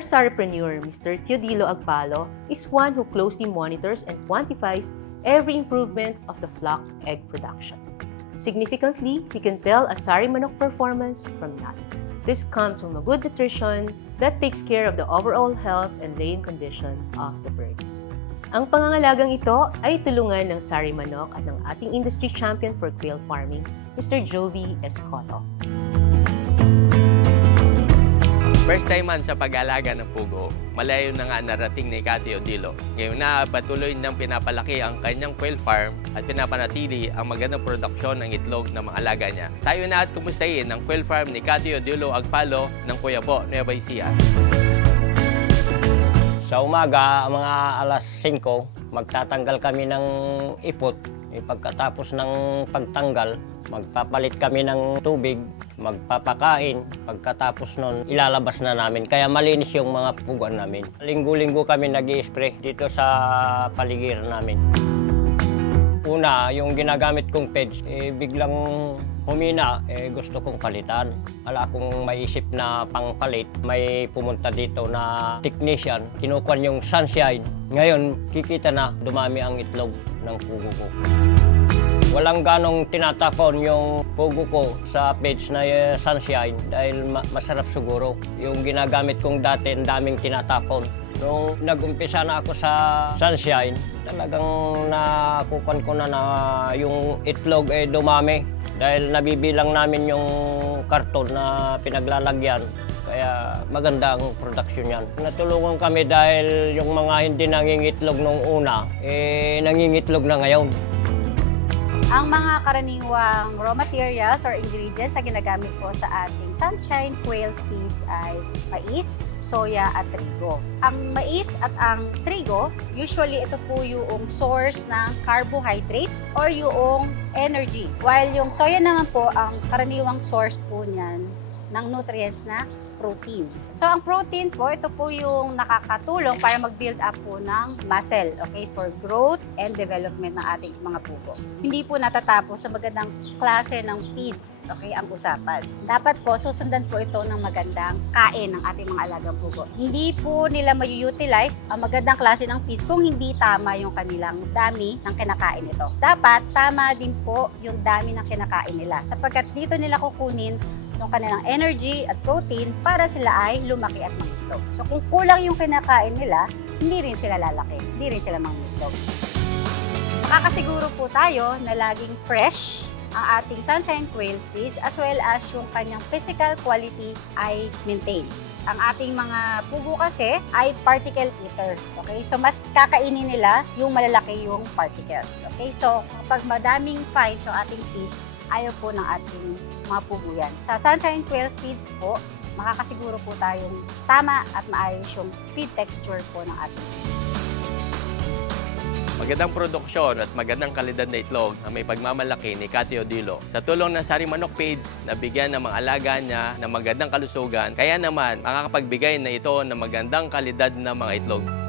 Our saripreneur, Mr. Teodilo Agpalo, is one who closely monitors and quantifies every improvement of the flock egg production. Significantly, he can tell a sari manok performance from none. This comes from a good nutrition that takes care of the overall health and laying condition of the birds. Ang pangangalagang ito ay tulungan ng sari manok at ng ating industry champion for quail farming, Mr. Jovi Escoto. First time man sa pag-alaga ng pugo, malayo na nga narating ni Cathy Odilo. Ngayon na patuloy niyang pinapalaki ang kanyang quail farm at pinapanatili ang magandang produksyon ng itlog ng mga alaga niya. Tayo na at kumustahin ang quail farm ni Cathy Odilo Agpalo ng Cuyabo, Nueva Ecija. Sa umaga, mga alas 5, magtatanggal kami ng ipot. Pagkatapos ng pagtanggal, magpapalit kami ng tubig, magpapakain. Pagkatapos nun, ilalabas na namin. Kaya malinis yung mga puguan namin. Linggo-linggo kami nag spray dito sa paligiran namin. Una, yung ginagamit kong peds, eh, biglang humina, eh, gusto kong palitan. Wala akong maisip na pangpalit. May pumunta dito na technician, kinukuhan yung sunshine. Ngayon, kikita na dumami ang itlog ng pugo ko. Walang ganong tinatapon yung pugo ko sa page na eh, sunshine dahil ma- masarap siguro. Yung ginagamit kong dati, ang daming tinatapon. Nung nag-umpisa na ako sa sunshine, talagang nakukan ko na na yung itlog eh dumami. Dahil nabibilang namin yung karton na pinaglalagyan. Kaya maganda ang production yan. Natulungan kami dahil yung mga hindi nangingitlog nung una, eh nangingitlog na ngayon. Ang mga karaniwang raw materials or ingredients na ginagamit po sa ating sunshine quail feeds ay mais, soya at trigo. Ang mais at ang trigo, usually ito po yung source ng carbohydrates or yung energy. While yung soya naman po, ang karaniwang source po niyan ng nutrients na protein. So, ang protein po, ito po yung nakakatulong para mag-build up po ng muscle, okay, for growth and development ng ating mga pugo. Hindi po natatapos sa magandang klase ng feeds, okay, ang usapan. Dapat po, susundan po ito ng magandang kain ng ating mga alagang pugo. Hindi po nila may-utilize ang magandang klase ng feeds kung hindi tama yung kanilang dami ng kinakain nito. Dapat, tama din po yung dami ng kinakain nila sapagkat dito nila kukunin yung kanilang energy at protein para sila ay lumaki at mangitlog. So kung kulang yung kinakain nila, hindi rin sila lalaki, hindi rin sila mangitlog. Makakasiguro po tayo na laging fresh ang ating sunshine quail feeds as well as yung kanyang physical quality ay maintain. Ang ating mga pugo kasi ay particle eater. Okay? So, mas kakainin nila yung malalaki yung particles. Okay? So, kapag madaming fines yung ating feeds, ayaw po ng ating mga pugo yan. Sa Sunshine Quail Feeds po, makakasiguro po tayong tama at maayos yung feed texture po ng ating feeds. Magandang produksyon at magandang kalidad na itlog ang may pagmamalaki ni Cathy Odilo. Sa tulong ng Sari Manok Page, nabigyan ng mga alaga niya ng magandang kalusugan, kaya naman makakapagbigay na ito ng magandang kalidad na mga itlog.